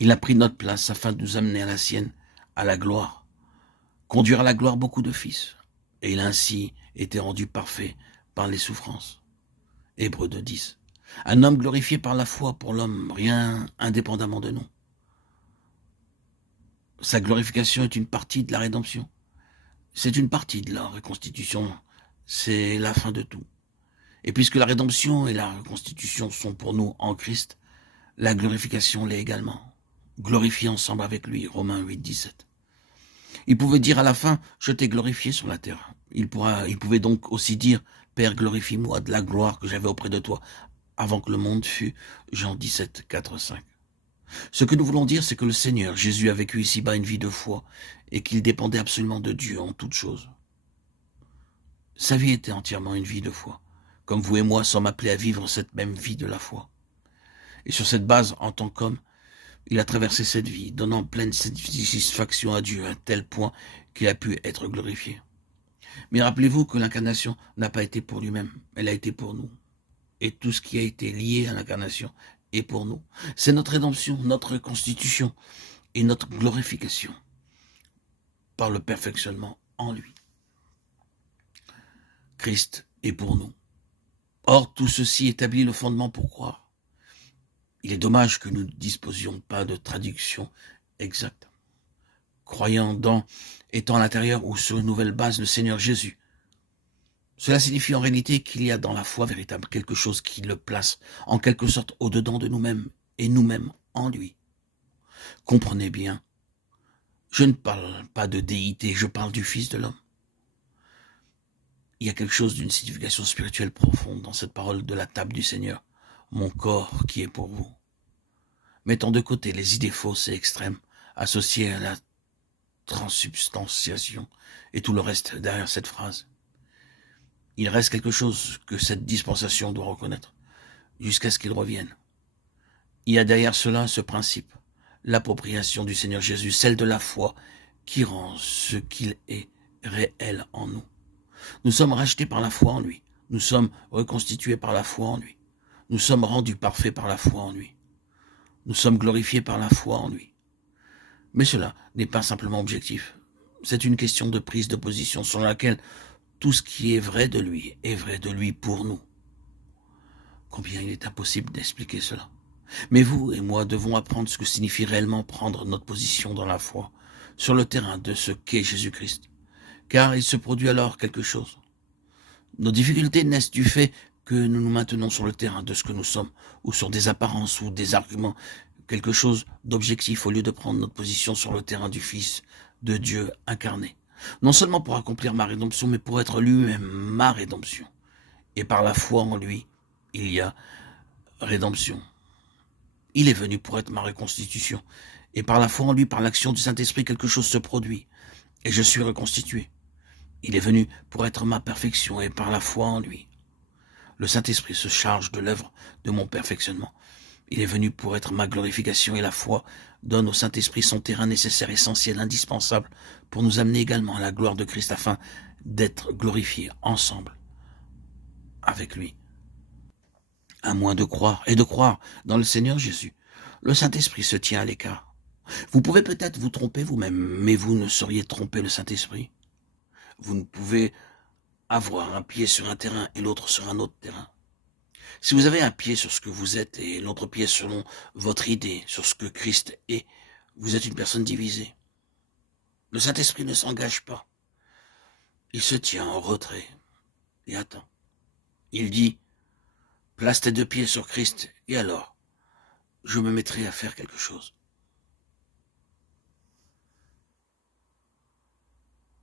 Il a pris notre place afin de nous amener à la sienne, à la gloire. Conduire à la gloire beaucoup de fils. Et il a ainsi été rendu parfait par les souffrances. Hébreux 2:10. Un homme glorifié par la foi pour l'homme, rien indépendamment de nous. Sa glorification est une partie de la rédemption. C'est une partie de la reconstitution. C'est la fin de tout. Et puisque la rédemption et la reconstitution sont pour nous en Christ, la glorification l'est également. Glorifié ensemble avec lui, Romains 8:17. Il pouvait dire à la fin, je t'ai glorifié sur la terre. Il pouvait donc aussi dire, Père, glorifie-moi de la gloire que j'avais auprès de toi, avant que le monde fût, Jean 17, 4, 5. Ce que nous voulons dire, c'est que le Seigneur Jésus a vécu ici-bas une vie de foi, et qu'il dépendait absolument de Dieu en toutes choses. Sa vie était entièrement une vie de foi, comme vous et moi sommes appelés à vivre cette même vie de la foi. Et sur cette base, en tant qu'homme, il a traversé cette vie, donnant pleine satisfaction à Dieu, à un tel point qu'il a pu être glorifié. Mais rappelez-vous que l'incarnation n'a pas été pour lui-même, elle a été pour nous. Et tout ce qui a été lié à l'incarnation est pour nous. C'est notre rédemption, notre constitution et notre glorification par le perfectionnement en lui. Christ est pour nous. Or, tout ceci établit le fondement pour croire. Il est dommage que nous ne disposions pas de traduction exacte. Croyant dans, étant à l'intérieur ou sur une nouvelle base, le Seigneur Jésus. Cela signifie en réalité qu'il y a dans la foi véritable quelque chose qui le place en quelque sorte au-dedans de nous-mêmes et nous-mêmes en lui. Comprenez bien, je ne parle pas de déité, je parle du Fils de l'homme. Il y a quelque chose d'une signification spirituelle profonde dans cette parole de la table du Seigneur, mon corps qui est pour vous. Mettons de côté les idées fausses et extrêmes associées à la transsubstantiation et tout le reste derrière cette phrase. Il reste quelque chose que cette dispensation doit reconnaître, jusqu'à ce qu'il revienne. Il y a derrière cela ce principe, l'appropriation du Seigneur Jésus, celle de la foi qui rend ce qu'il est réel en nous. Nous sommes rachetés par la foi en lui. Nous sommes reconstitués par la foi en lui. Nous sommes rendus parfaits par la foi en lui. Nous sommes glorifiés par la foi en lui. Mais cela n'est pas simplement objectif. C'est une question de prise de position sur laquelle tout ce qui est vrai de lui pour nous. Combien il est impossible d'expliquer cela. Mais vous et moi devons apprendre ce que signifie réellement prendre notre position dans la foi, sur le terrain de ce qu'est Jésus-Christ. Car il se produit alors quelque chose. Nos difficultés naissent du fait que nous nous maintenons sur le terrain de ce que nous sommes, ou sur des apparences ou des arguments, quelque chose d'objectif au lieu de prendre notre position sur le terrain du Fils de Dieu incarné. Non seulement pour accomplir ma rédemption, mais pour être lui-même ma rédemption. Et par la foi en lui, il y a rédemption. Il est venu pour être ma reconstitution. Et par la foi en lui, par l'action du Saint-Esprit, quelque chose se produit. Et je suis reconstitué. Il est venu pour être ma perfection et par la foi en lui. Le Saint-Esprit se charge de l'œuvre de mon perfectionnement. Il est venu pour être ma glorification et la foi donne au Saint-Esprit son terrain nécessaire, essentiel, indispensable pour nous amener également à la gloire de Christ afin d'être glorifiés ensemble avec lui. À moins de croire et de croire dans le Seigneur Jésus, le Saint-Esprit se tient à l'écart. Vous pouvez peut-être vous tromper vous-même, mais vous ne sauriez tromper le Saint-Esprit. Vous ne pouvez avoir un pied sur un terrain et l'autre sur un autre terrain. Si vous avez un pied sur ce que vous êtes et l'autre pied selon votre idée sur ce que Christ est, vous êtes une personne divisée. Le Saint-Esprit ne s'engage pas. Il se tient en retrait et attend. Il dit, place tes deux pieds sur Christ et alors, je me mettrai à faire quelque chose.